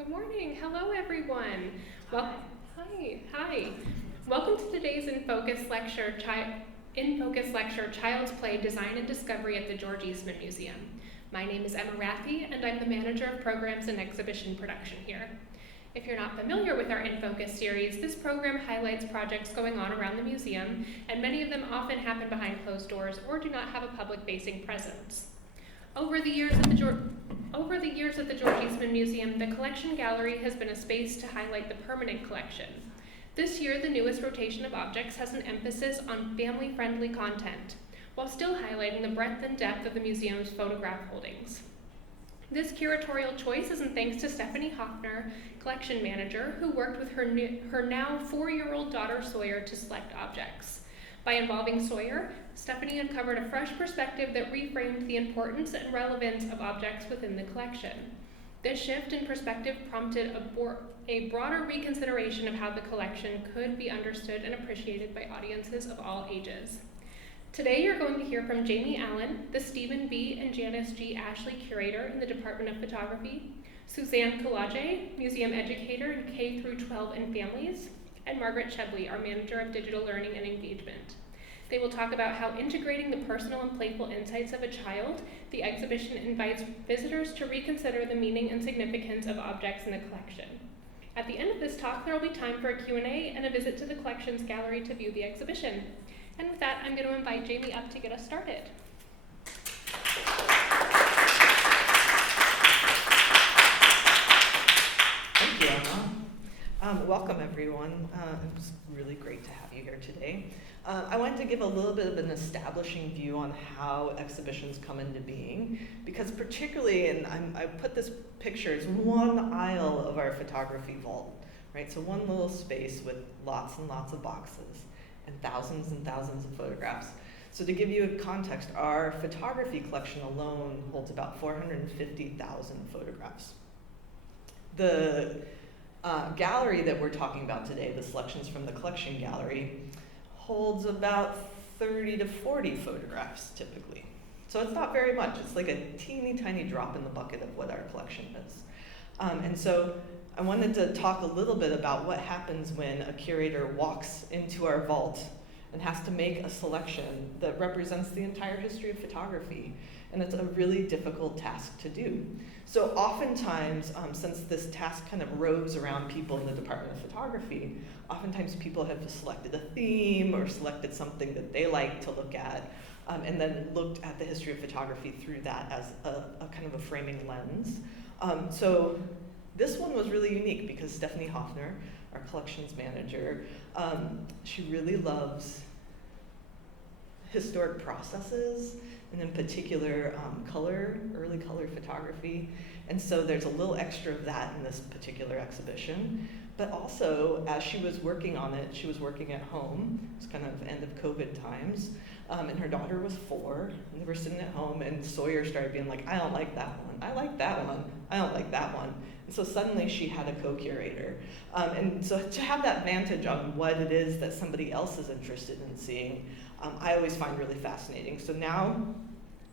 Good morning. Hello, everyone. Hi. Welcome to today's In Focus lecture, Child's Play, Design and Discovery at the George Eastman Museum. My name is Emma Rathie, and I'm the Manager of Programs and Exhibition Production here. If you're not familiar with our In Focus series, this program highlights projects going on around the museum, and many of them often happen behind closed doors or do not have a public-facing presence. Over the years at the George Eastman Museum, the Collection Gallery has been a space to highlight the permanent collection. This year, the newest rotation of objects has an emphasis on family-friendly content, while still highlighting the breadth and depth of the museum's photograph holdings. This curatorial choice is in thanks to Stephanie Hofner, collection manager, who worked with her now 4-year-old daughter Sawyer to select objects. By involving Sawyer, Stephanie uncovered a fresh perspective that reframed the importance and relevance of objects within the collection. This shift in perspective prompted a broader reconsideration of how the collection could be understood and appreciated by audiences of all ages. Today you're going to hear from Jamie Allen, the Stephen B. and Janice G. Ashley Curator in the Department of Photography, Suzanne Kolodziej, Museum Educator in K-12 and Families, and Margaret Sheble, our Manager of Digital Learning and Engagement. They will talk about how integrating the personal and playful insights of a child, the exhibition invites visitors to reconsider the meaning and significance of objects in the collection. At the end of this talk, there will be time for a Q&A and a visit to the collections gallery to view the exhibition. And with that, I'm going to invite Jamie up to get us started. Thank you, Emma. Welcome, everyone. It's really great to have you here today. I wanted to give a little bit of an establishing view on how exhibitions come into being, because particularly, and I put this picture, it's one aisle of our photography vault, right? So one little space with lots and lots of boxes and thousands of photographs. So to give you a context, our photography collection alone holds about 450,000 photographs. The gallery that we're talking about today, the selections from the collection gallery, holds about 30 to 40 photographs typically. So it's not very much. It's like a teeny tiny drop in the bucket of what our collection is. And so I wanted to talk a little bit about what happens when a curator walks into our vault and has to make a selection that represents the entire history of photography. And it's a really difficult task to do. So oftentimes, since this task kind of roves around people in the Department of Photography, oftentimes people have selected a theme or selected something that they like to look at, and then looked at the history of photography through that as a kind of a framing lens. So this one was really unique because Stephanie Hofner, our collections manager, she really loves historic processes, and in particular early color photography. And so there's a little extra of that in this particular exhibition. But also, as she was working on it, she was working at home. It's kind of end of COVID times. And her daughter was 4, and they were sitting at home, and Sawyer started being like, I don't like that one. I like that one. I don't like that one. And so suddenly she had a co-curator. And so to have that vantage on what it is that somebody else is interested in seeing, I always find really fascinating. So now,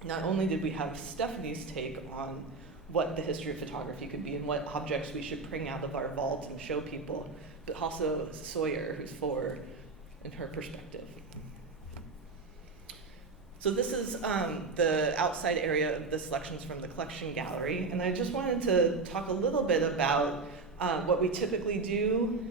not only did we have Stephanie's take on what the history of photography could be and what objects we should bring out of our vault and show people, but also Sawyer, who's 4, and her perspective. So this is the outside area of the selections from the collection gallery, and I just wanted to talk a little bit about what we typically do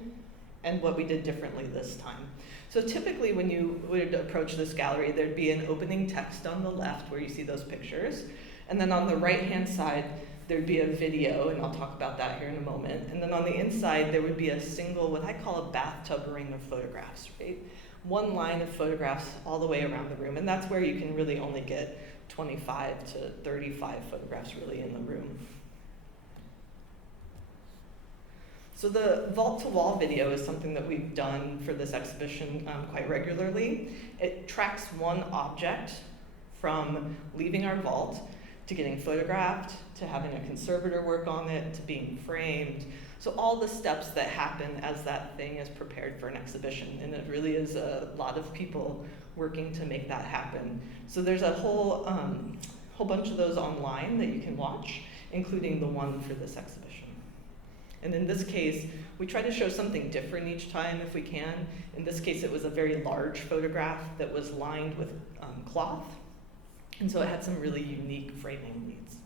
and what we did differently this time. So typically when you would approach this gallery, there'd be an opening text on the left where you see those pictures, and then on the right-hand side, there'd be a video, and I'll talk about that here in a moment, and then on the inside, there would be a single, what I call a bathtub ring of photographs, right? One line of photographs all the way around the room, and that's where you can really only get 25 to 35 photographs really in the room. So the vault-to-wall video is something that we've done for this exhibition quite regularly. It tracks one object from leaving our vault to getting photographed, to having a conservator work on it, to being framed. So all the steps that happen as that thing is prepared for an exhibition. And it really is a lot of people working to make that happen. So there's a whole bunch of those online that you can watch, including the one for this exhibition. And in this case, we try to show something different each time if we can. In this case, it was a very large photograph that was lined with cloth. And so it had some really unique framing needs.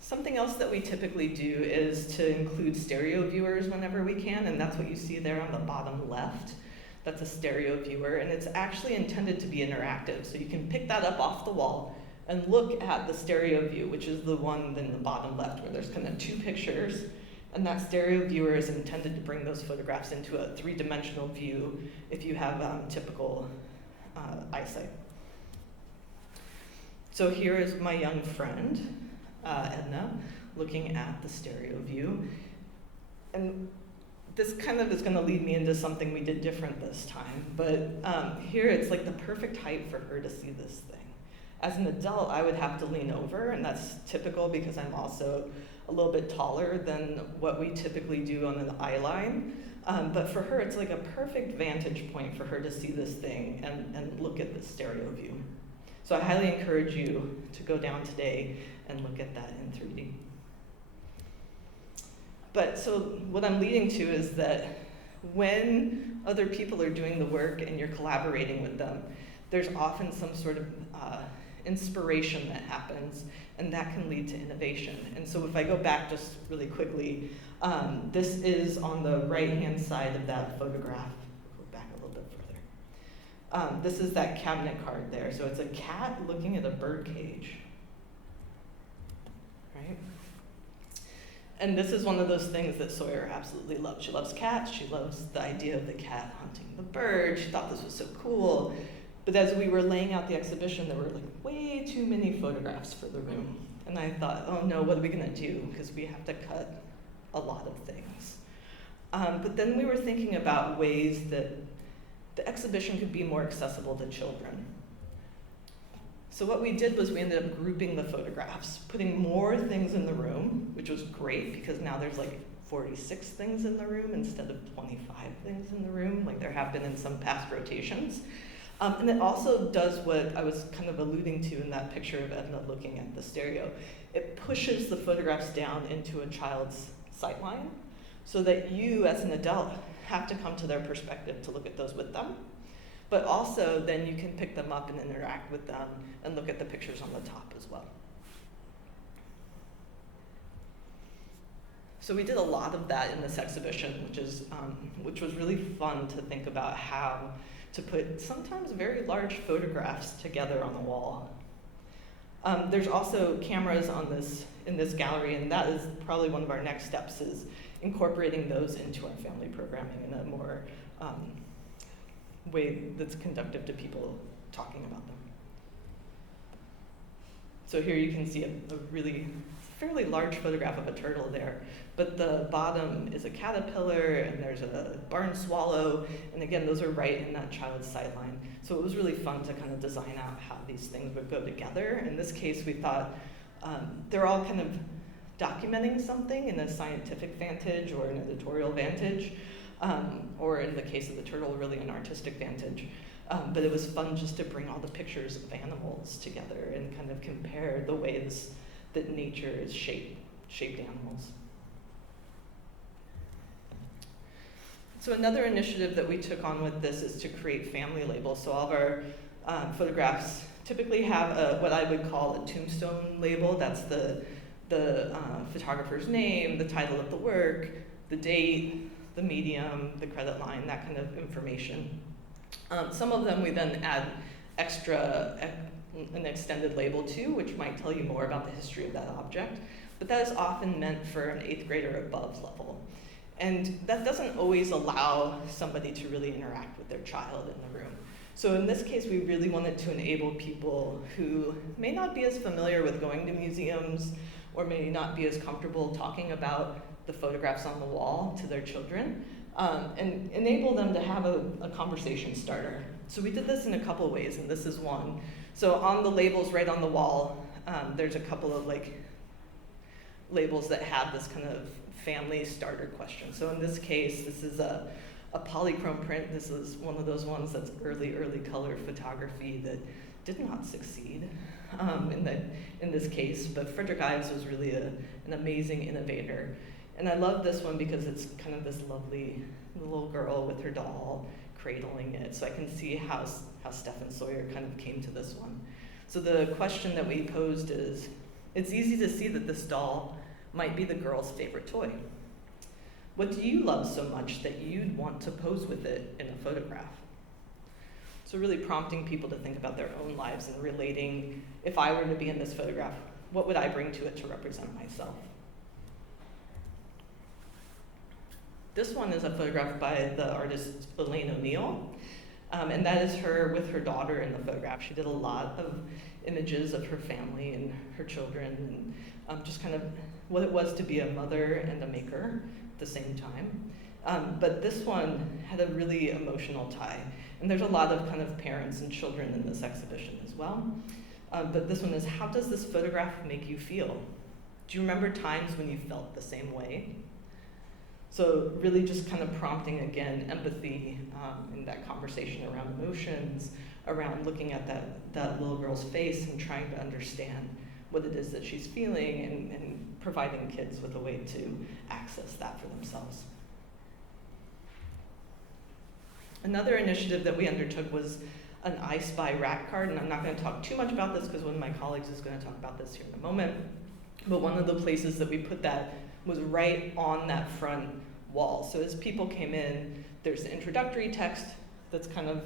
Something else that we typically do is to include stereo viewers whenever we can, and that's what you see there on the bottom left. That's a stereo viewer, and it's actually intended to be interactive. So you can pick that up off the wall and look at the stereo view, which is the one in the bottom left where there's kind of two pictures. And that stereo viewer is intended to bring those photographs into a three-dimensional view if you have typical eyesight. So here is my young friend, Edna, looking at the stereo view. And this kind of is going to lead me into something we did different this time. But here it's like the perfect height for her to see this thing. As an adult, I would have to lean over, and that's typical because I'm also a little bit taller than what we typically do on an eye line. But for her, it's like a perfect vantage point for her to see this thing and look at the stereo view. So I highly encourage you to go down today and look at that in 3D. But so what I'm leading to is that when other people are doing the work and you're collaborating with them, there's often some sort of inspiration that happens, and that can lead to innovation. And so if I go back just really quickly, this is on the right-hand side of that photograph. Go back a little bit further. This is that cabinet card there. So it's a cat looking at a bird cage, right? And this is one of those things that Sawyer absolutely loves. She loves cats. She loves the idea of the cat hunting the bird. She thought this was so cool. But as we were laying out the exhibition, there were like way too many photographs for the room. And I thought, oh no, what are we gonna do? Because we have to cut a lot of things. But then we were thinking about ways that the exhibition could be more accessible to children. So what we did was we ended up grouping the photographs, putting more things in the room, which was great because now there's like 46 things in the room instead of 25 things in the room, like there have been in some past rotations. And it also does what I was kind of alluding to in that picture of Edna looking at the stereo. It pushes the photographs down into a child's sightline so that you, as an adult, have to come to their perspective to look at those with them. But also, then you can pick them up and interact with them and look at the pictures on the top as well. So we did a lot of that in this exhibition, which was really fun to think about how to put sometimes very large photographs together on the wall. There's also cameras in this gallery, and that is probably one of our next steps, is incorporating those into our family programming in a more way that's conducive to people talking about them. So here you can see a really fairly large photograph of a turtle there, but the bottom is a caterpillar and there's a barn swallow, and again, those are right in that child's sideline. So it was really fun to kind of design out how these things would go together. In this case, we thought they're all kind of documenting something in a scientific vantage or an editorial vantage, or in the case of the turtle, really an artistic vantage. But it was fun just to bring all the pictures of animals together and kind of compare the ways that nature is shaped animals. So another initiative that we took on with this is to create family labels. So all of our photographs typically have what I would call a tombstone label. That's the photographer's name, the title of the work, the date, the medium, the credit line, that kind of information. Some of them we then add an extended label to, which might tell you more about the history of that object, but that is often meant for an 8th grade or above level. And that doesn't always allow somebody to really interact with their child in the room. So in this case, we really wanted to enable people who may not be as familiar with going to museums or may not be as comfortable talking about the photographs on the wall to their children, and enable them to have a conversation starter. So we did this in a couple ways, and this is one. So on the labels right on the wall, there's a couple of labels that have this kind of family starter question. So in this case, this is a polychrome print. This is one of those ones that's early color photography that did not succeed. in this case, but Frederick Ives was really an amazing innovator. And I love this one because it's kind of this lovely little girl with her doll cradling it. So I can see how Steph and Sawyer kind of came to this one. So the question that we posed is, it's easy to see that this doll might be the girl's favorite toy. What do you love so much that you'd want to pose with it in a photograph? So really prompting people to think about their own lives and relating, if I were to be in this photograph, what would I bring to it to represent myself? This one is a photograph by the artist Elaine O'Neill, and that is her with her daughter in the photograph. She did a lot of images of her family and her children, and just kind of what it was to be a mother and a maker at the same time. But this one had a really emotional tie, and there's a lot of kind of parents and children in this exhibition as well. But this one is, how does this photograph make you feel? Do you remember times when you felt the same way? So really just kind of prompting, again, empathy in that conversation around emotions, around looking at that little girl's face and trying to understand what it is that she's feeling, and providing kids with a way to access that for themselves. Another initiative that we undertook was an I Spy rat card, and I'm not going to talk too much about this because one of my colleagues is going to talk about this here in a moment. But one of the places that we put that was right on that front wall. So as people came in, there's the introductory text that's kind of,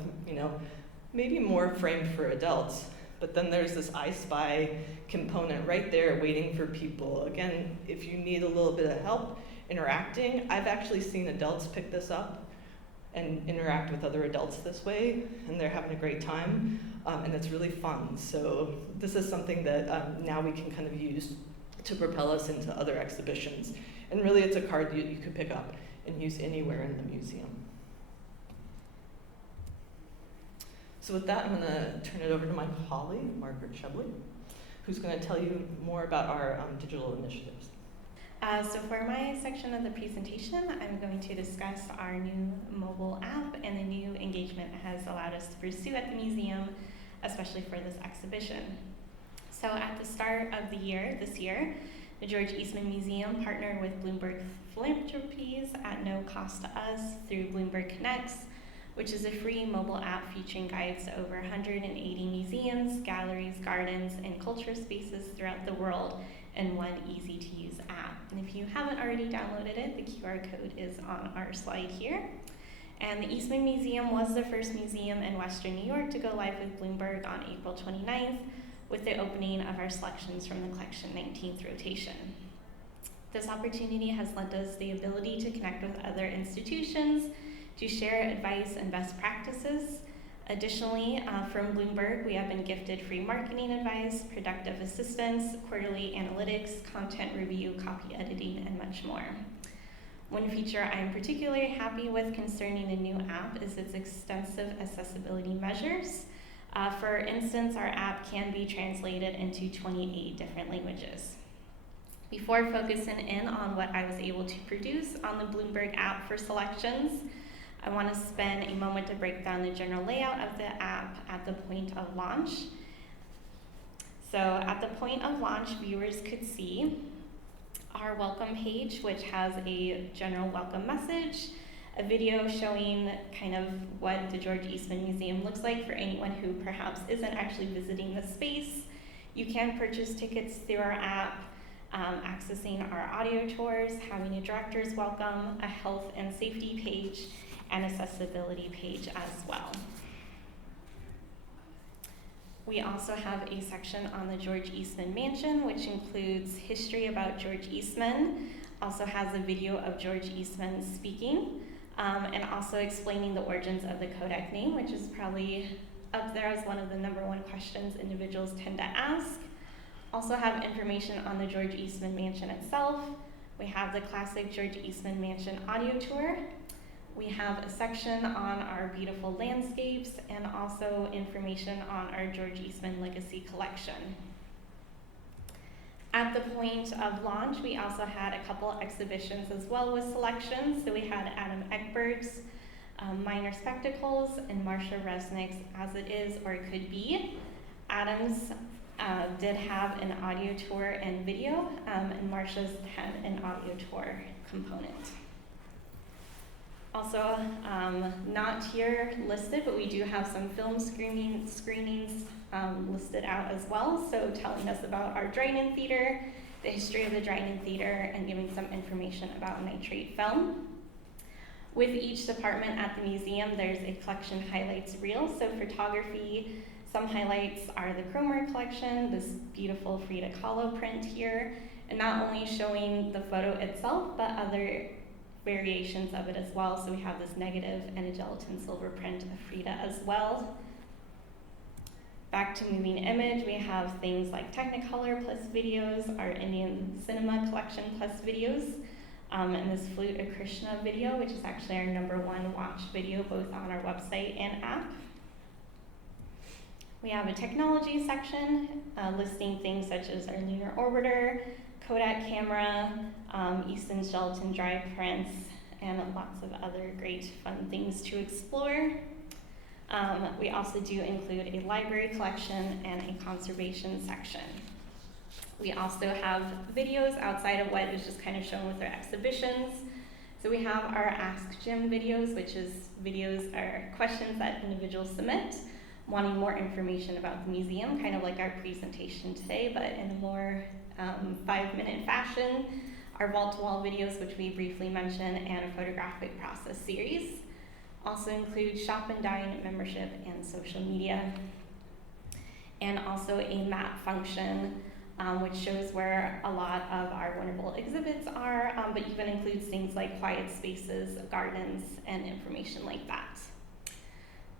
maybe more framed for adults. But then there's this I Spy component right there waiting for people. Again, if you need a little bit of help interacting, I've actually seen adults pick this up and interact with other adults this way, and they're having a great time, and it's really fun. So this is something that now we can kind of use to propel us into other exhibitions. And really it's a card you could pick up and use anywhere in the museum. So with that, I'm going to turn it over to my colleague, Margaret Sheble, who's going to tell you more about our digital initiatives. So for my section of the presentation, I'm going to discuss our new mobile app and the new engagement it has allowed us to pursue at the museum, especially for this exhibition. So at the start of the year, this year, the George Eastman Museum partnered with Bloomberg Philanthropies at no cost to us through Bloomberg Connects, which is a free mobile app featuring guides to over 180 museums, galleries, gardens, and culture spaces throughout the world in one easy-to-use app. And if you haven't already downloaded it, the QR code is on our slide here. And the Eastman Museum was the first museum in Western New York to go live with Bloomberg on April 29th, with the opening of our selections from the collection 19th rotation. This opportunity has lent us the ability to connect with other institutions, to share advice and best practices. Additionally, from Bloomberg, we have been gifted free marketing advice, productive assistance, quarterly analytics, content review, copy editing, and much more. One feature I am particularly happy with concerning the new app is its extensive accessibility measures. For instance, our app can be translated into 28 different languages. Before focusing in on what I was able to produce on the Bloomberg app for selections, I want to spend a moment to break down the general layout of the app at the point of launch. So at the point of launch, viewers could see our welcome page, which has a general welcome message, a video showing kind of what the George Eastman Museum looks like for anyone who perhaps isn't actually visiting the space. You can purchase tickets through our app, accessing our audio tours, having a director's welcome, a health and safety page, and accessibility page as well. We also have a section on the George Eastman Mansion, which includes history about George Eastman, also has a video of George Eastman speaking, and also explaining the origins of the Kodak name, which is probably up there as one of the #1 questions individuals tend to ask. Also have information on the George Eastman Mansion itself. We have the classic George Eastman Mansion audio tour. We have a section on our beautiful landscapes and also information on our George Eastman Legacy Collection. At the point of launch, we also had a couple exhibitions as well with selections. So we had Adam Ekberg's Minor Spectacles and Marcia Resnick's As It Is or It Could Be. Adam's did have an audio tour and video, and Marcia's had an audio tour component. Also, not here listed, but we do have some film screenings listed out as well, so telling us about our drive-in theater, the history of the drive-in theater, and giving some information about nitrate film. With each department at the museum, there's a collection highlights reel. So photography, some highlights are the Cromer collection, this beautiful Frida Kahlo print here, and not only showing the photo itself, but other variations of it as well. So we have this negative and a gelatin silver print of Frida as well. Back to moving image, we have things like Technicolor plus videos, our Indian cinema collection plus videos, and this Flute of Krishna video, which is actually our #1 watched video both on our website and app. We have a technology section listing things such as our lunar orbiter, Kodak camera, Eastman's gelatin dry prints, and lots of other great fun things to explore. We also do include a library collection and a conservation section. We also have videos outside of what is just kind of shown with our exhibitions. So we have our Ask Jim videos, which is videos or questions that individuals submit, wanting more information about the museum, kind of like our presentation today, but in a more 5-minute fashion. Our wall-to-wall videos, which we briefly mentioned, and a photographic process series. Also include shop and dine membership and social media. And also a map function, which shows where a lot of our wonderful exhibits are, but even includes things like quiet spaces, gardens, and information like that.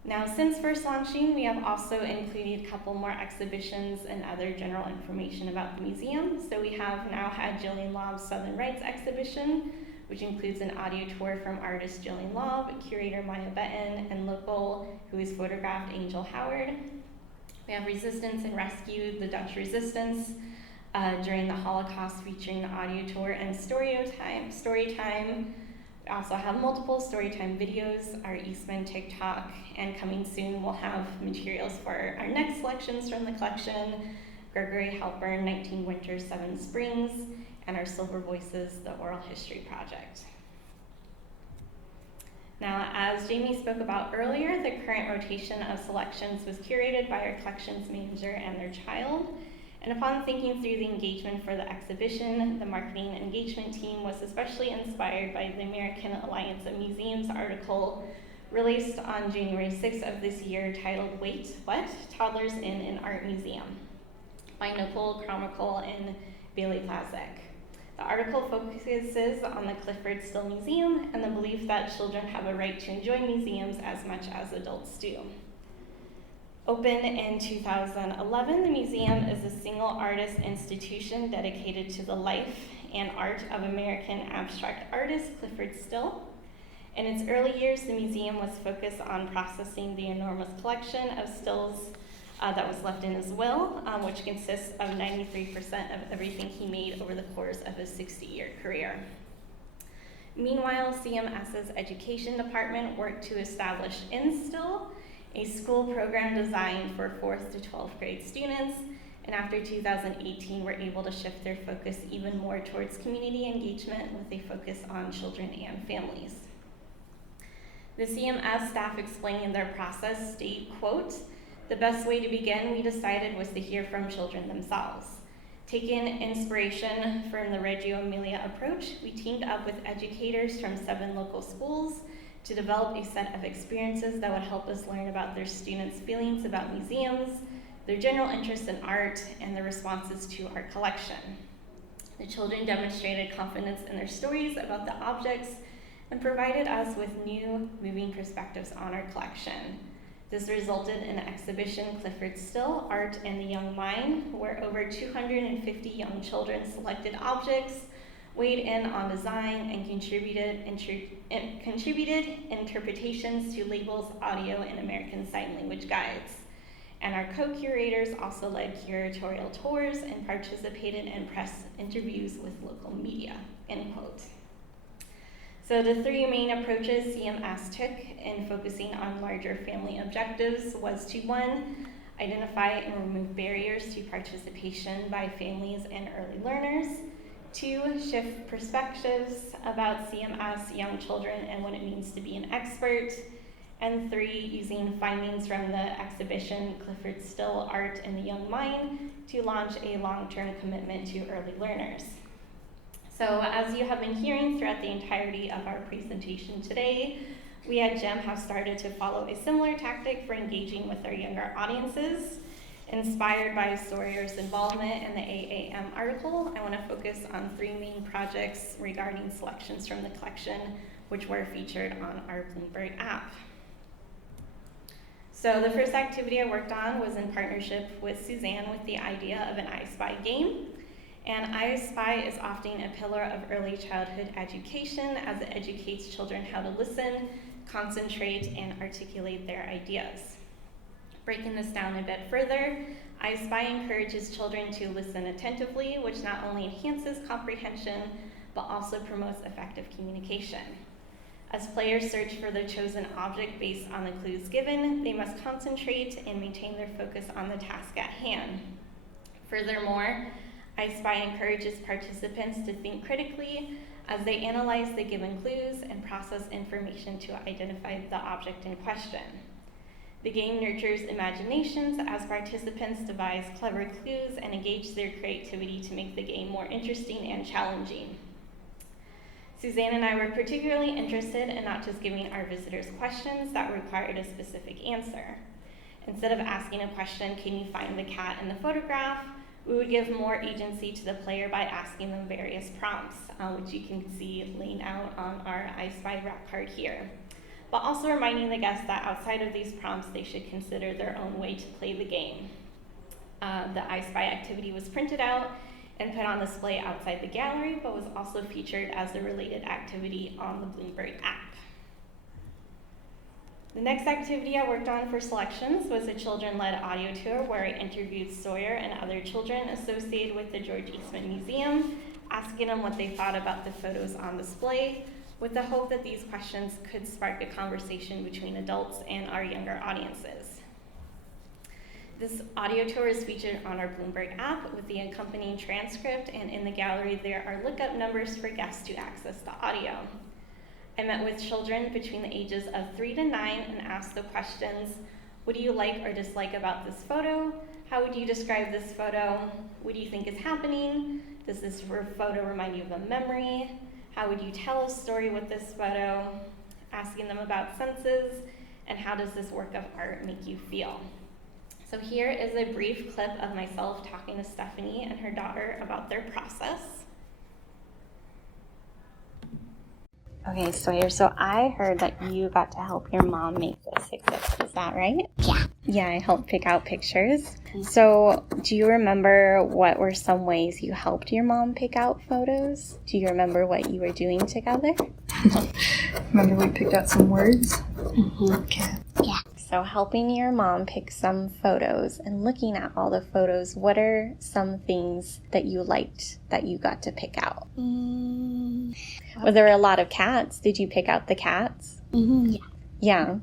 Now, since first launching, we have also included a couple more exhibitions and other general information about the museum. So we have now had Jillian Lobb's Southern Rights exhibition, which includes an audio tour from artist Jillian Lobb, curator Maya Benton, and local who has photographed Angel Howard. We have Resistance and Rescue, the Dutch Resistance, during the Holocaust, featuring the audio tour and storytime. We also have multiple storytime videos, our Eastman TikTok, and coming soon we'll have materials for our next selections from the collection, Gregory Halpern, 19 Winters, 7 Springs, and our Silver Voices, the Oral History Project. Now, as Jamie spoke about earlier, the current rotation of selections was curated by our collections manager and their child. And upon thinking through the engagement for the exhibition, the marketing and engagement team was especially inspired by the American Alliance of Museums article released on January 6th of this year titled Wait, What? Toddlers in an Art Museum by Nicole Cromical and Bailey Plazek. The article focuses on the Clifford Still Museum and the belief that children have a right to enjoy museums as much as adults do. Opened in 2011, the museum is a single artist institution dedicated to the life and art of American abstract artist Clifford Still. In its early years, the museum was focused on processing the enormous collection of stills that was left in his will, which consists of 93% of everything he made over the course of his 60-year career. Meanwhile, CMS's education department worked to establish Instill, a school program designed for 4th to 12th grade students, and after 2018, were able to shift their focus even more towards community engagement with a focus on children and families. The CMS staff explaining their process state, quote, "The best way to begin, we decided, was to hear from children themselves. Taking inspiration from the Reggio Emilia approach, we teamed up with educators from 7 local schools to develop a set of experiences that would help us learn about their students' feelings about museums, their general interest in art, and their responses to our collection. The children demonstrated confidence in their stories about the objects and provided us with new, moving perspectives on our collection. This resulted in an exhibition, Clifford Still, Art and the Young Mind, where over 250 young children selected objects, weighed in on design, and contributed interpretations to labels, audio, and American Sign Language guides. And our co-curators also led curatorial tours and participated in press interviews with local media," end quote. So the 3 main approaches CMS took in focusing on larger family objectives was to, 1, identify and remove barriers to participation by families and early learners. 2, shift perspectives about CMS, young children, and what it means to be an expert. And 3, using findings from the exhibition Clifford Still, Art in the Young Mind to launch a long-term commitment to early learners. So as you have been hearing throughout the entirety of our presentation today, we at GEM have started to follow a similar tactic for engaging with our younger audiences. Inspired by Sawyer's involvement in the AAM article, I want to focus on 3 main projects regarding selections from the collection, which were featured on our Bloomberg app. So the first activity I worked on was in partnership with Suzanne with the idea of an I Spy game. And I Spy is often a pillar of early childhood education as it educates children how to listen, concentrate, and articulate their ideas. Breaking this down a bit further, I Spy encourages children to listen attentively, which not only enhances comprehension, but also promotes effective communication. As players search for the chosen object based on the clues given, they must concentrate and maintain their focus on the task at hand. Furthermore, I Spy encourages participants to think critically as they analyze the given clues and process information to identify the object in question. The game nurtures imaginations as participants devise clever clues and engage their creativity to make the game more interesting and challenging. Suzanne and I were particularly interested in not just giving our visitors questions that required a specific answer. Instead of asking a question, can you find the cat in the photograph, we would give more agency to the player by asking them various prompts, which you can see laying out on our I Spy wrap card here. But also reminding the guests that outside of these prompts, they should consider their own way to play the game. The I Spy activity was printed out and put on display outside the gallery, but was also featured as a related activity on the Bloomberg app. The next activity I worked on for selections was a children-led audio tour where I interviewed Sawyer and other children associated with the George Eastman Museum, asking them what they thought about the photos on display, with the hope that these questions could spark a conversation between adults and our younger audiences. This audio tour is featured on our Bloomberg app with the accompanying transcript, and in the gallery there are lookup numbers for guests to access the audio. I met with children between the ages of 3 to 9 and asked the questions, what do you like or dislike about this photo? How would you describe this photo? What do you think is happening? Does this photo remind you of a memory? How would you tell a story with this photo? Asking them about senses, and how does this work of art make you feel? So here is a brief clip of myself talking to Stephanie and her daughter about their process. Okay, Sawyer, so I heard that you got to help your mom make this exhibit, is that right? Yeah. Yeah, I helped pick out pictures. So do you remember what were some ways you helped your mom pick out photos? Do you remember what you were doing together? Remember we picked out some words? Mm-hmm. Okay. Yeah. So helping your mom pick some photos and looking at all the photos, what are some things that you liked that you got to pick out? Well, there were a lot of cats. Did you pick out the cats? Yeah. Yeah.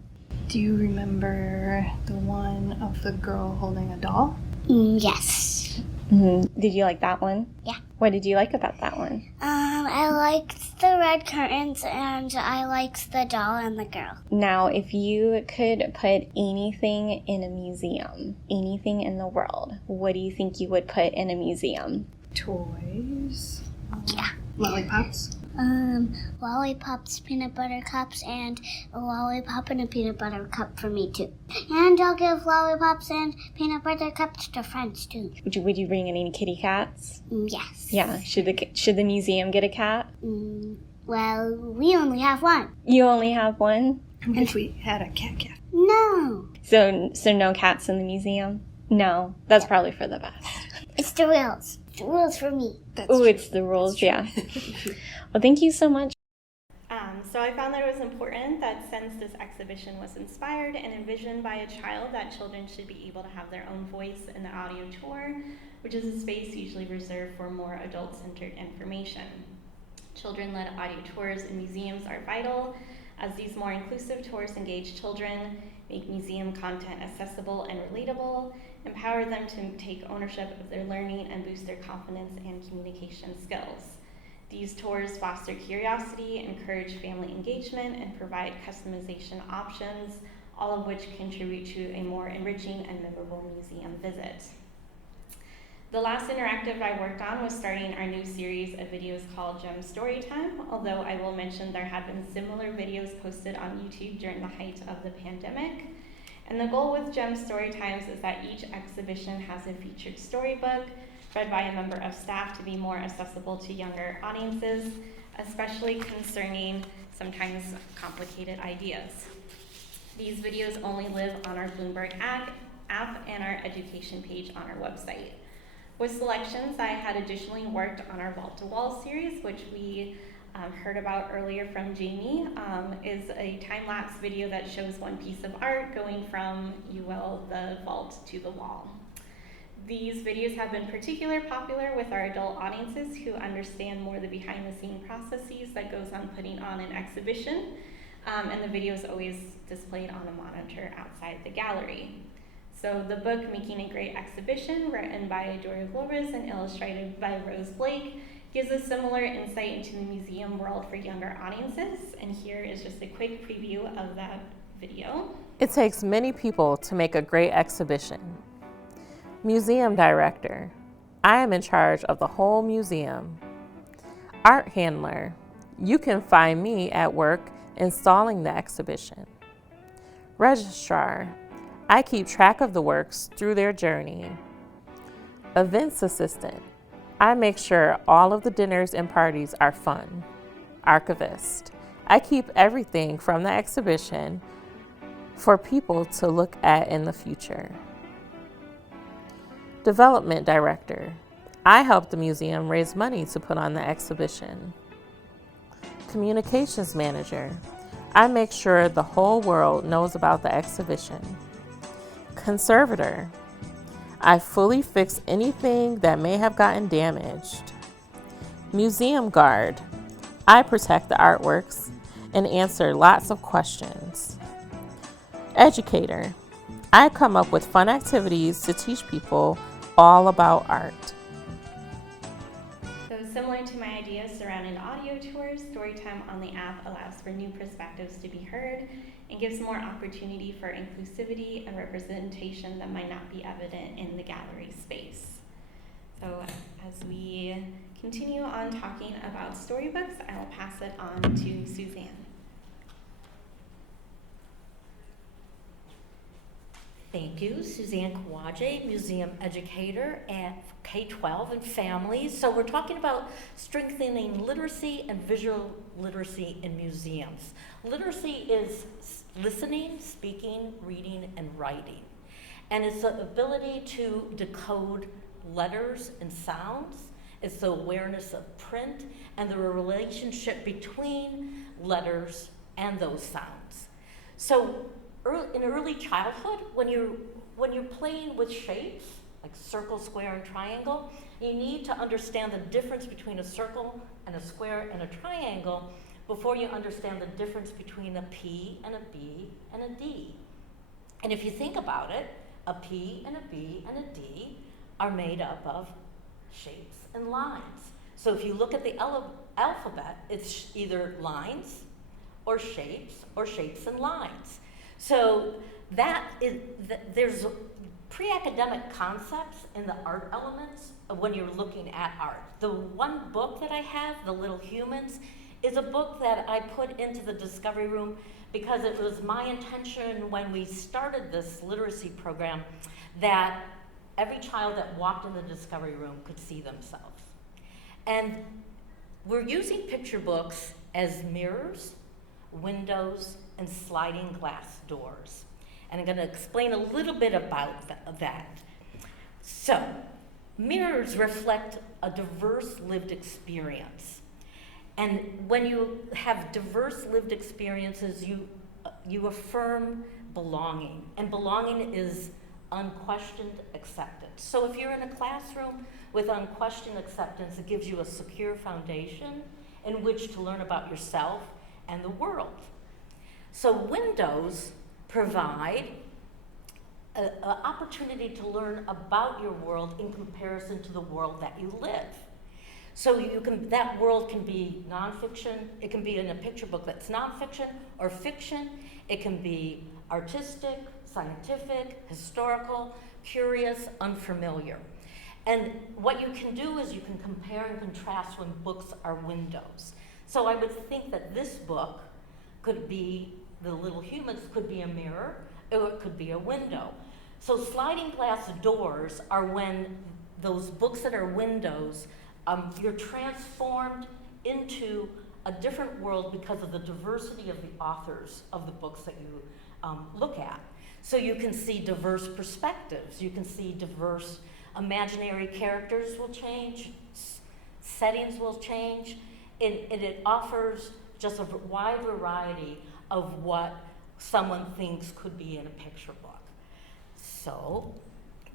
Do you remember the one of the girl holding a doll? Yes. Mm-hmm. Did you like that one? Yeah. What did you like about that one? I liked the red curtains and I liked the doll and the girl. Now, if you could put anything in a museum, anything in the world, what do you think you would put in a museum? Toys. Yeah. Lollipops. Lollipops, peanut butter cups, and a lollipop and a peanut butter cup for me too. And I'll give lollipops and peanut butter cups to friends too. Would you bring in any kitty cats? Yes. Yeah. Should the museum get a cat? Well, we only have one. You only have one? What if we had a cat? No. So no cats in the museum? No. That's probably for the best. It's the rules. The rules for me. Oh, it's the rules, yeah. Well, thank you so much. So I found that it was important that since this exhibition was inspired and envisioned by a child, that children should be able to have their own voice in the audio tour, which is a space usually reserved for more adult-centered information. Children-led audio tours in museums are vital, as these more inclusive tours engage children make museum content accessible and relatable, empower them to take ownership of their learning, and boost their confidence and communication skills. These tours foster curiosity, encourage family engagement, and provide customization options, all of which contribute to a more enriching and memorable museum visit. The last interactive I worked on was starting our new series of videos called Gem Storytime, although I will mention there have been similar videos posted on YouTube during the height of the pandemic. And the goal with Gem Storytimes is that each exhibition has a featured storybook read by a member of staff to be more accessible to younger audiences, especially concerning sometimes complicated ideas. These videos only live on our Bloomberg app and our education page on our website. With selections, I had additionally worked on our Vault to Wall series, which we heard about earlier from Janie, is a time-lapse video that shows one piece of art going from, the vault to the wall. These videos have been particularly popular with our adult audiences who understand more the behind-the-scene processes that goes on putting on an exhibition, and the video is always displayed on a monitor outside the gallery. So the book, Making a Great Exhibition, written by Dory Globus and illustrated by Rose Blake, gives a similar insight into the museum world for younger audiences. And here is just a quick preview of that video. It takes many people to make a great exhibition. Museum director. I am in charge of the whole museum. Art handler. You can find me at work installing the exhibition. Registrar. I keep track of the works through their journey. Events assistant. I make sure all of the dinners and parties are fun. Archivist. I keep everything from the exhibition for people to look at in the future. Development director. I help the museum raise money to put on the exhibition. Communications manager. I make sure the whole world knows about the exhibition. Conservator. I fully fix anything that may have gotten damaged. Museum guard. I protect the artworks and answer lots of questions. Educator. I come up with fun activities to teach people all about art. So similar to my ideas surrounding audio tours, Storytime on the app allows for new perspectives to be heard and gives more opportunity for inclusivity and representation that might not be evident in the gallery space. So as we continue on talking about storybooks, I will pass it on to Suzanne. Thank you, Suzanne Kolodziej, Museum Educator at K-12 and families. So we're talking about strengthening literacy and visual literacy in museums. Literacy is listening, speaking, reading, and writing. And it's the ability to decode letters and sounds. It's the awareness of print and the relationship between letters and those sounds. So in early childhood, when you're playing with shapes, like circle, square, and triangle, you need to understand the difference between a circle and a square and a triangle before you understand the difference between a P and a B and a D. And if you think about it, a P and a B and a D are made up of shapes and lines. So if you look at the alphabet, it's either lines or shapes and lines. So there's pre-academic concepts in the art elements of when you're looking at art. The one book that I have, The Little Humans, is a book that I put into the Discovery Room because it was my intention when we started this literacy program that every child that walked in the Discovery Room could see themselves. And we're using picture books as mirrors, windows, and sliding glass doors. And I'm going to explain a little bit about that. So, mirrors reflect a diverse lived experience. And when you have diverse lived experiences, you affirm belonging. And belonging is unquestioned acceptance. So if you're in a classroom with unquestioned acceptance, it gives you a secure foundation in which to learn about yourself and the world. So windows provide an opportunity to learn about your world in comparison to the world that you live. So that world can be nonfiction, it can be in a picture book that's nonfiction or fiction, it can be artistic, scientific, historical, curious, unfamiliar. And what you can do is you can compare and contrast when books are windows. So I would think that this book could be, the little humans could be a mirror, or it could be a window. So sliding glass doors are when those books that are windows, you're transformed into a different world because of the diversity of the authors of the books that you look at. So you can see diverse perspectives, you can see diverse imaginary characters will change, settings will change, and it offers just a wide variety of what someone thinks could be in a picture book. So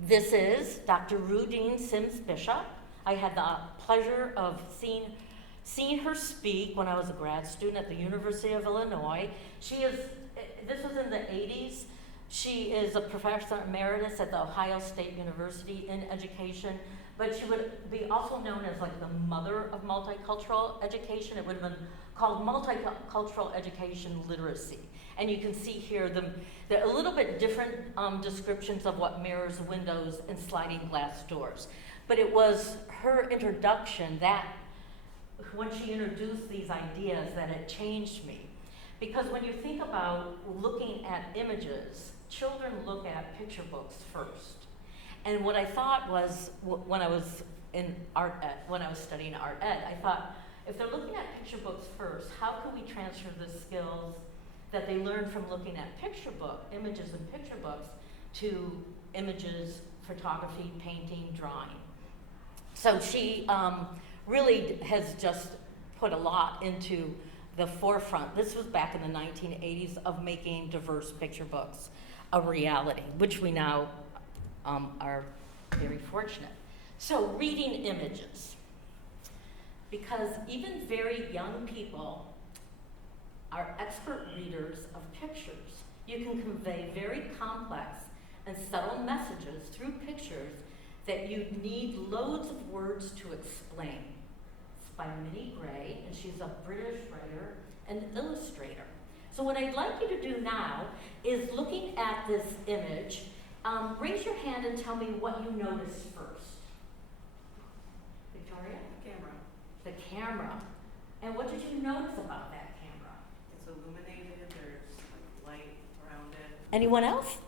this is Dr. Rudine Sims Bishop. I had the pleasure of seeing her speak when I was a grad student at the University of Illinois. This was in the 80s. She is a professor emeritus at the Ohio State University in education, but she would be also known as like the mother of multicultural education. It would have been called multicultural education literacy. And you can see here the a little bit different descriptions of what mirrors, windows, and sliding glass doors. But it was her introduction that, when she introduced these ideas, that it changed me. Because when you think about looking at images, children look at picture books first. And what I thought was, when I was in art ed, when I was studying art ed, I thought, if they're looking at picture books first, how can we transfer the skills that they learn from looking at images in picture books, to images, photography, painting, drawing? So she really has just put a lot into the forefront. This was back in the 1980s of making diverse picture books a reality, which we now are very fortunate. So reading images, because even very young people are expert readers of pictures. You can convey very complex and subtle messages through pictures that you need loads of words to explain. It's by Minnie Gray, and she's a British writer and illustrator. So what I'd like you to do now is, looking at this image, raise your hand and tell me what you noticed first. Victoria? Camera. The camera. And what did you notice about that camera? It's illuminated, there's like light around it. Anyone else?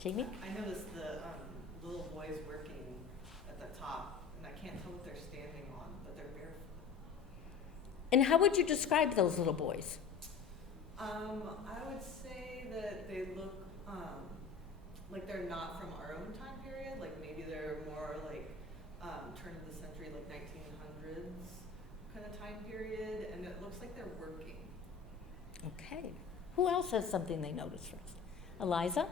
Jamie? I noticed the little boys working at the top, and I can't tell what they're standing on, but they're barefoot. And how would you describe those little boys? I would say that they look like they're not from our own time period. Like maybe they're more like turn of the century, like 1900s kind of time period, and it looks like they're working. Okay. Who else has something they noticed first? Eliza?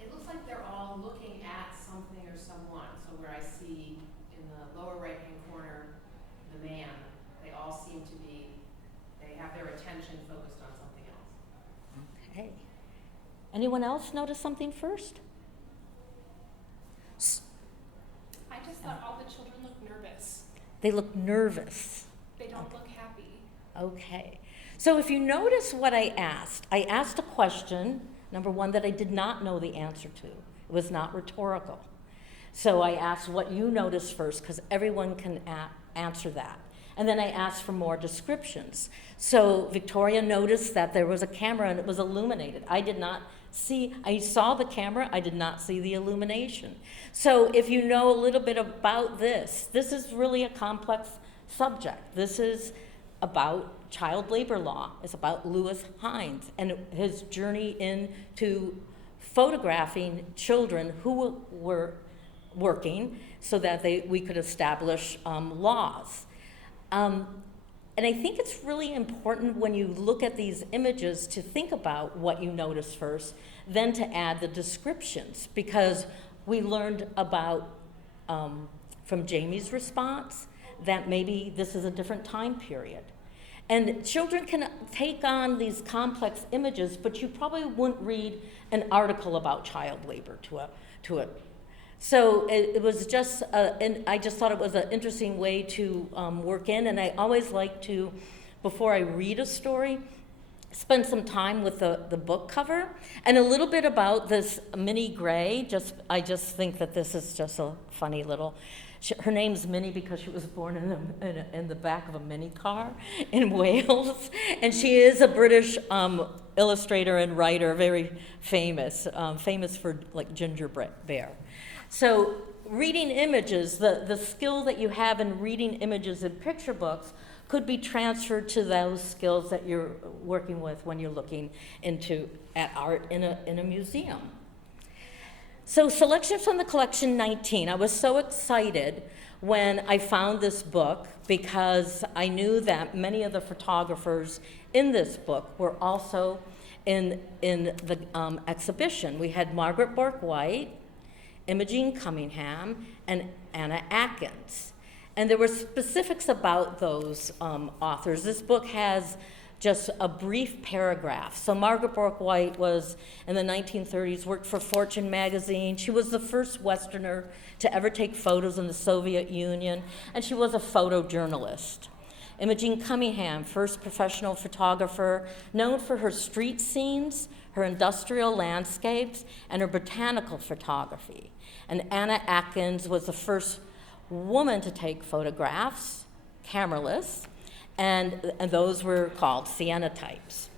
It looks like they're all looking at something or someone. So where I see in the lower right-hand corner, the man, they all seem to be, they have their attention focused on something else. Okay. Anyone else notice something first? I just thought all the children look nervous. They look nervous. They don't look happy. Okay. So if you notice what I asked a question, number one, that I did not know the answer to. It was not rhetorical. So I asked what you noticed first, because everyone can answer that. And then I asked for more descriptions. So Victoria noticed that there was a camera and it was illuminated. I saw the camera, I did not see the illumination. So if you know a little bit about this is really a complex subject. This is about child labor law. It's about Lewis Hines and his journey into photographing children who were working so that we could establish laws. And I think it's really important when you look at these images to think about what you notice first, then to add the descriptions, because we learned about, from Jamie's response, that maybe this is a different time period. And children can take on these complex images, but you probably wouldn't read an article about child labor to it. So it was just, and I just thought it was an interesting way to work in, and I always like to, before I read a story, spend some time with the book cover. And a little bit about this Minnie Gray, I just think that this is just a funny little, her name's Minnie because she was born in the back of a mini car in Wales. And she is a British illustrator and writer, very famous, famous for like Gingerbread Bear. So reading images, the skill that you have in reading images in picture books could be transferred to those skills that you're working with when you're looking at art in a museum. So selections from the collection 19. I was so excited when I found this book because I knew that many of the photographers in this book were also in the exhibition. We had Margaret Bork-White, Imogene Cunningham, and Anna Atkins. And there were specifics about those authors. This book has just a brief paragraph. So Margaret Bork-White was, in the 1930s, worked for Fortune magazine. She was the first Westerner to ever take photos in the Soviet Union, and she was a photojournalist. Imogene Cunningham, first professional photographer, known for her street scenes, her industrial landscapes, and her botanical photography. And Anna Atkins was the first woman to take photographs, cameraless, and those were called cyanotypes.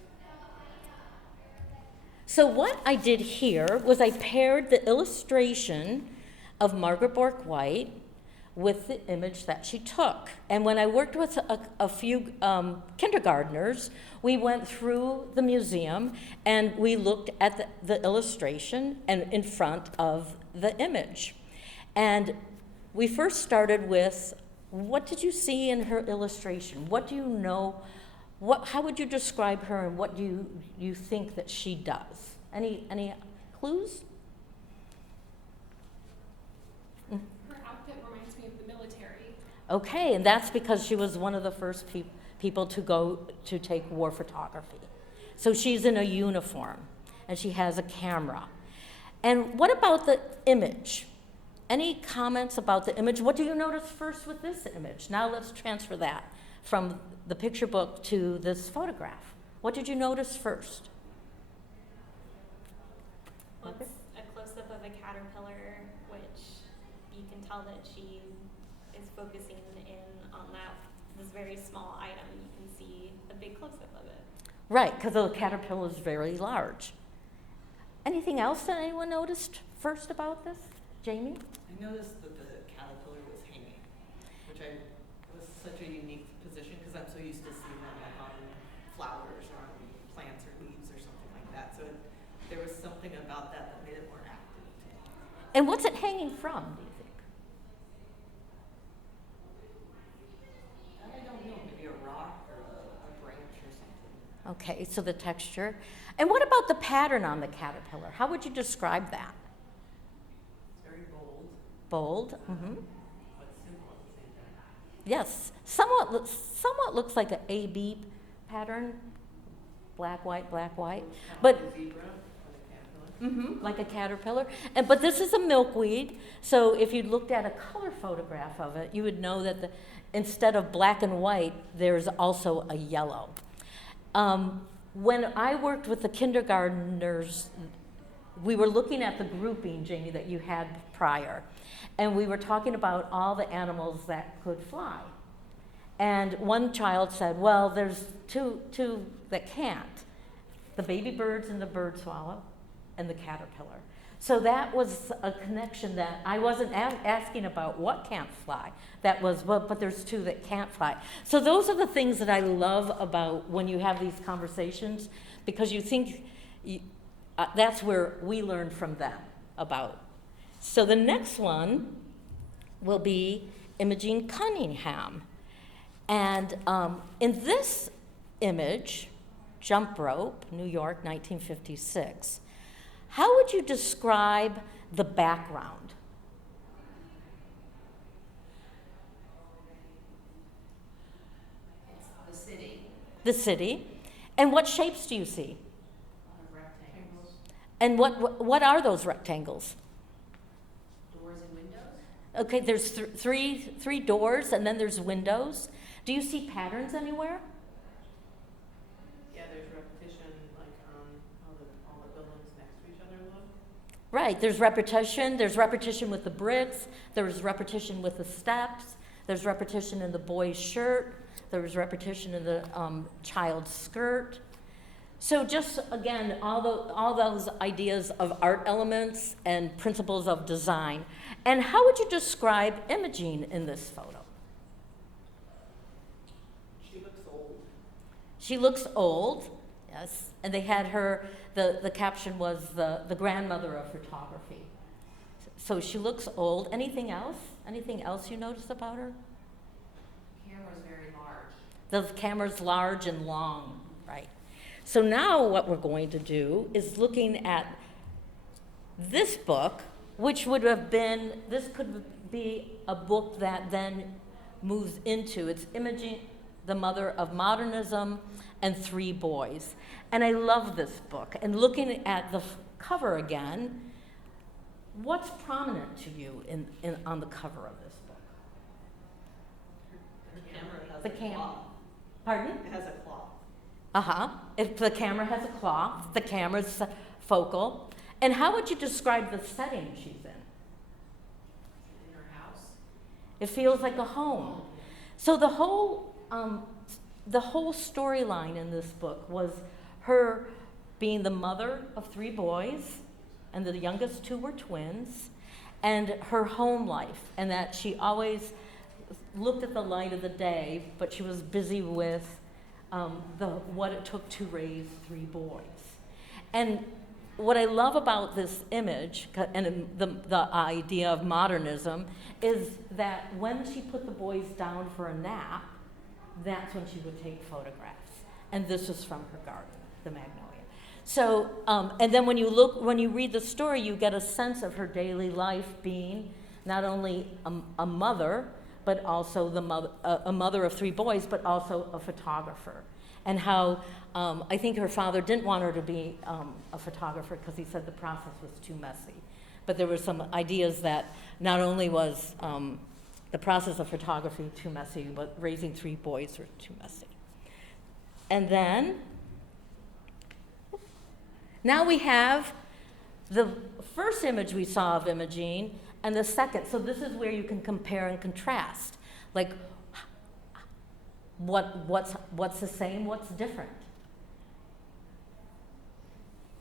So what I did here was I paired the illustration of Margaret Bork-White with the image that she took. And when I worked with a few kindergartners, we went through the museum and we looked at the illustration and in front of the image. And we first started with, what did you see in her illustration? What do you know? How would you describe her, and what do you think that she does? Any clues? Her outfit reminds me of the military. Okay, and that's because she was one of the first people to go to take war photography. So she's in a uniform, and she has a camera. And what about the image? Any comments about the image? What do you notice first with this image? Now let's transfer that from the picture book to this photograph. What did you notice first? Well, it's a close-up of a caterpillar, which you can tell that she is focusing in on this very small item. You can see a big close-up of it. Right, because the caterpillar is very large. Anything else that anyone noticed first about this? Jamie? I noticed that the caterpillar was hanging, which was such a unique position because I'm so used to seeing them like on flowers or on plants or leaves or something like that. So there was something about that made it more active. And what's it hanging from, do you think? I don't know, maybe a rock or a branch or something. Okay, so the texture. And what about the pattern on the caterpillar? How would you describe that? Bold. Mm-hmm. But simple at the same time. Yes, somewhat looks like an A-B pattern, black, white, but like a caterpillar. But this is a milkweed, so if you looked at a color photograph of it, you would know that instead of black and white, there's also a yellow. When I worked with the kindergartners, we were looking at the grouping, Janie, that you had prior. And we were talking about all the animals that could fly. And one child said, well, there's two that can't. The baby birds and the bird swallow and the caterpillar. So that was a connection that I wasn't asking about what can't fly. That was, well, but there's two that can't fly. So those are the things that I love about when you have these conversations, because you think, that's where we learn from them about. So the next one will be Imogene Cunningham. And in this image, Jump Rope, New York, 1956, how would you describe the background? It's the city. the city. And what shapes do you see? Rectangles, And what are those rectangles? doors and windows. Okay, there's three doors, and then there's windows. Do you see patterns anywhere? Yeah, there's repetition, like all the buildings next to each other look. Right, there's repetition. There's repetition with the bricks. There's repetition with the steps. There's repetition in the boy's shirt. There's repetition in the child's skirt. So just, again, all those ideas of art elements and principles of design. And how would you describe Imogene in this photo? She looks old. She looks old, yes. And they had her, the caption was the grandmother of photography. So she looks old. Anything else? Anything else you notice about her? Camera's very large. The camera's large and long, right? So now what we're going to do is looking at this book, which would have been, this could be a book that then moves into, it's Imogene, the Mother of Modernism and Three Boys. And I love this book. And looking at the cover again, what's prominent to you on the cover of this book? Her camera has The a cam- cloth. Pardon? It has a cloth. Uh-huh. If the camera has a cloth, the camera's focal. And how would you describe the setting she's in? In her house. It feels like a home. So the whole storyline in this book was her being the mother of three boys, and the youngest two were twins, and her home life, and that she always looked at the light of the day, but she was busy with what it took to raise three boys. And what I love about this image and the idea of modernism is that when she put the boys down for a nap, that's when she would take photographs. And this is from her garden, the magnolia. So, and then when you read the story, you get a sense of her daily life being not only a mother, but also a mother of three boys, but also a photographer. And how I think her father didn't want her to be a photographer because he said the process was too messy. But there were some ideas that not only was the process of photography too messy, but raising three boys were too messy. And then, now we have the first image we saw of Imogene and the second. So this is where you can compare and contrast. Like, what's the same, what's different?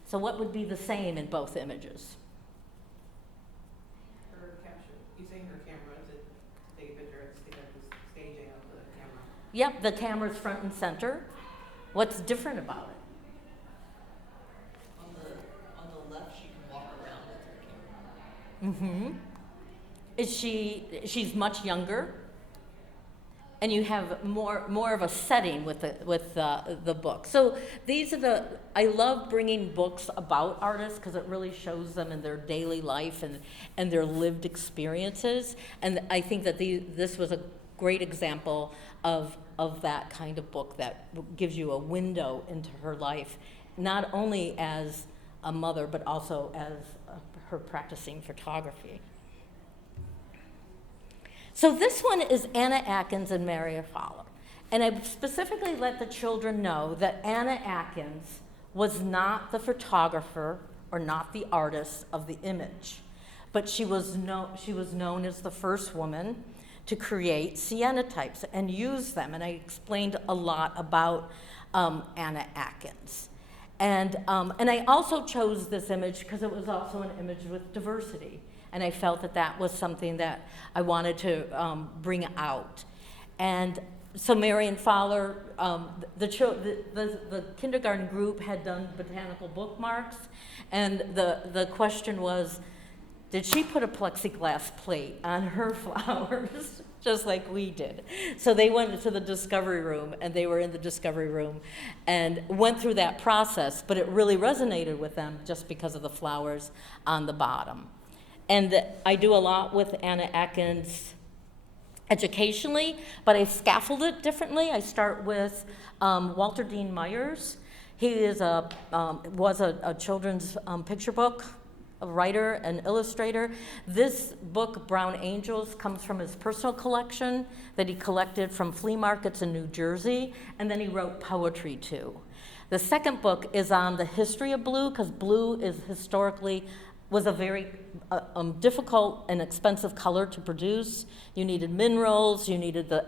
So what would be the same in both images? Her capture, you saying her camera, to take a picture, it's the staging of the camera. Yep, the camera's front and center. What's different about it? On the left, she can walk around with her camera. Mm-hmm. She's much younger, and you have more of a setting with the book. So these are I love bringing books about artists because it really shows them in their daily life and their lived experiences. And I think that this was a great example of that kind of book that gives you a window into her life, not only as a mother, but also as her practicing photography. So this one is Anna Atkins and Mary Fowler. And I specifically let the children know that Anna Atkins was not the photographer or not the artist of the image, but she was known as the first woman to create cyanotypes and use them. And I explained a lot about Anna Atkins. And I also chose this image because it was also an image with diversity. And I felt that was something that I wanted to bring out. And so Marion Fowler, the kindergarten group had done botanical bookmarks, and the question was, did she put a plexiglass plate on her flowers, just like we did? So they went to the discovery room, and they were in the discovery room, and went through that process, but it really resonated with them just because of the flowers on the bottom. And I do a lot with Anna Atkins educationally, but I scaffold it differently. I start with Walter Dean Myers. He is was a children's picture book, a writer and illustrator. This book, Brown Angels, comes from his personal collection that he collected from flea markets in New Jersey, and then he wrote poetry too. The second book is on the history of blue, because blue is was a very difficult and expensive color to produce. You needed minerals, you needed the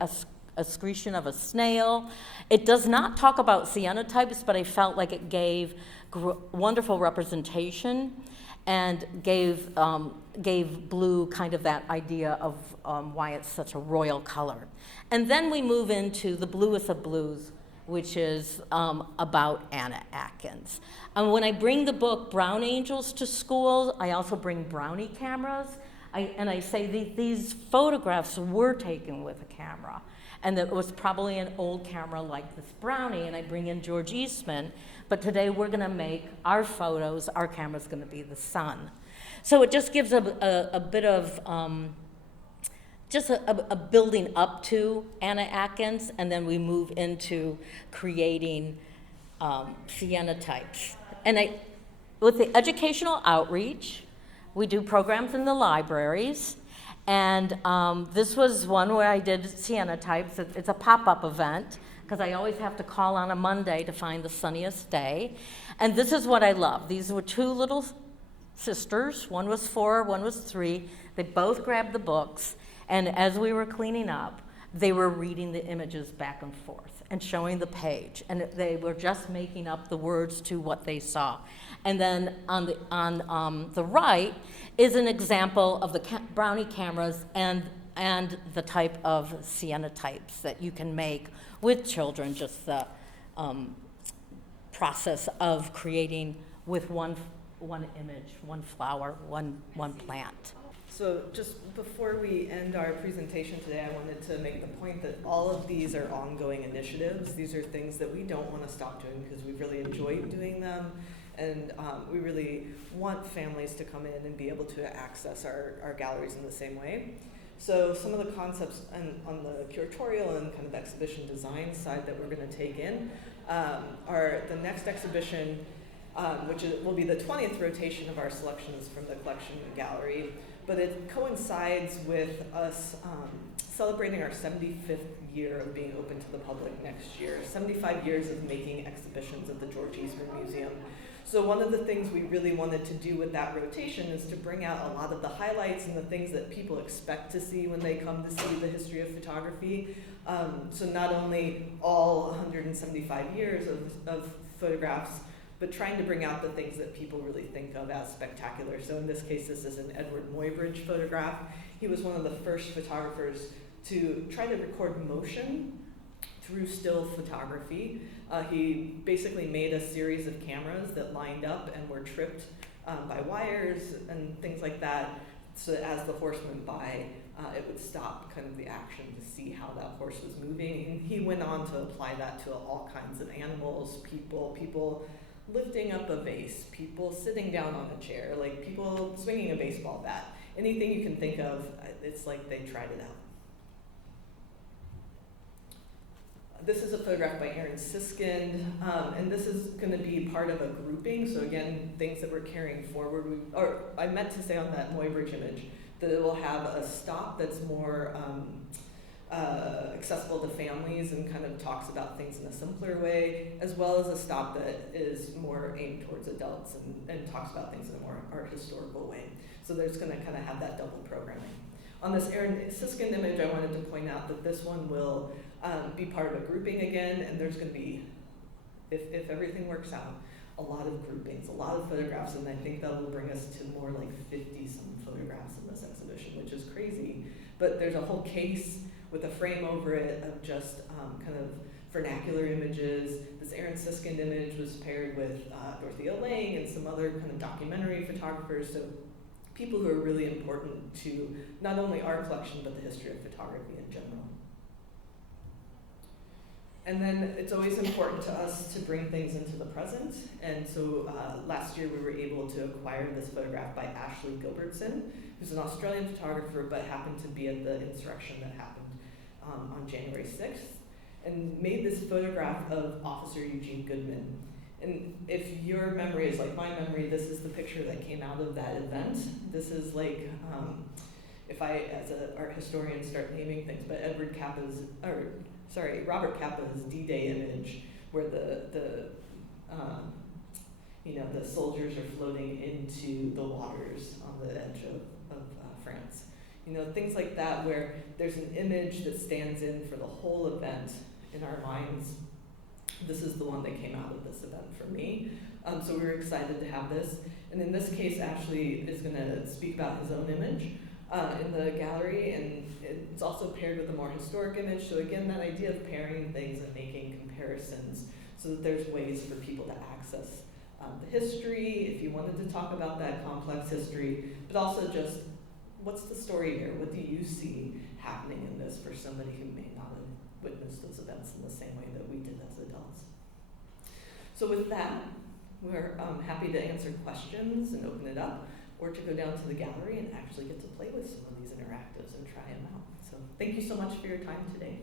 excretion of a snail. It does not talk about cyanotypes, but I felt like it gave wonderful representation and gave blue kind of that idea of why it's such a royal color. And then we move into the bluest of blues, which is about Anna Atkins. And when I bring the book Brown Angels to school, I also bring brownie cameras. And I say these photographs were taken with a camera. And it was probably an old camera like this brownie, and I bring in George Eastman. But today we're gonna make our photos, our camera's gonna be the sun. So it just gives a bit of, just a building up to Anna Atkins, and then we move into creating cyanotypes. And with the educational outreach, we do programs in the libraries, and this was one where I did cyanotypes. It's a pop-up event, because I always have to call on a Monday to find the sunniest day. And this is what I love. These were two little sisters. One was 4, one was 3. They both grabbed the books, and as we were cleaning up, they were reading the images back and forth and showing the page, and they were just making up the words to what they saw. And then on the right is an example of the brownie cameras and the type of cyanotypes that you can make with children, just the process of creating with one image, one flower, one plant. So just before we end our presentation today, I wanted to make the point that all of these are ongoing initiatives. These are things that we don't want to stop doing because we really enjoyed doing them. And we really want families to come in and be able to access our galleries in the same way. So some of the concepts on the curatorial and kind of exhibition design side that we're going to take in are the next exhibition, which will be the 20th rotation of our selections from the collection gallery. But it coincides with us celebrating our 75th year of being open to the public next year, 75 years of making exhibitions at the George Eastman Museum. So one of the things we really wanted to do with that rotation is to bring out a lot of the highlights and the things that people expect to see when they come to see the history of photography. So not only all 175 years of photographs, but trying to bring out the things that people really think of as spectacular. So in this case, this is an Edward Muybridge photograph. He was one of the first photographers to try to record motion through still photography. He basically made a series of cameras that lined up and were tripped by wires and things like that, so that as the horse went by, it would stop kind of the action to see how that horse was moving. And he went on to apply that to all kinds of animals, people lifting up a vase, people sitting down on a chair, like people swinging a baseball bat. Anything you can think of, it's like they tried it out. This is a photograph by Aaron Siskind, and this is going to be part of a grouping. So again, things that we're carrying forward. I meant to say on that Muybridge image that it will have a stop that's more accessible to families and kind of talks about things in a simpler way, as well as a stop that is more aimed towards adults and talks about things in a more art historical way. So there's going to kind of have that double programming. On this Aaron Siskind image, I wanted to point out that this one will be part of a grouping again, and there's going to be, if everything works out, a lot of groupings, a lot of photographs, and I think that will bring us to more like 50-some photographs in this exhibition, which is crazy. But there's a whole case with a frame over it of just kind of vernacular images. This Aaron Siskind image was paired with Dorothea Lange and some other kind of documentary photographers, so people who are really important to not only our collection, but the history of photography in general. And then it's always important to us to bring things into the present. And so last year we were able to acquire this photograph by Ashley Gilbertson, who's an Australian photographer but happened to be at the insurrection that happened on January 6th, and made this photograph of Officer Eugene Goodman. And if your memory is like my memory, this is the picture that came out of that event. This is like, if I, as an art historian, start naming things, but Robert Capa's D-Day image, where the soldiers are floating into the waters on the edge of France. Things like that, where there's an image that stands in for the whole event in our minds. This is the one that came out of this event for me. So we were excited to have this. And in this case, Ashley is going to speak about his own image in the gallery, and it's also paired with a more historic image. So again, that idea of pairing things and making comparisons so that there's ways for people to access the history, if you wanted to talk about that complex history, but also just what's the story here? What do you see happening in this for somebody who may not have witnessed those events in the same way that we did as adults? So with that, we're happy to answer questions and open it up, or to go down to the gallery and actually get to play with some of these interactives and try them out. So thank you so much for your time today.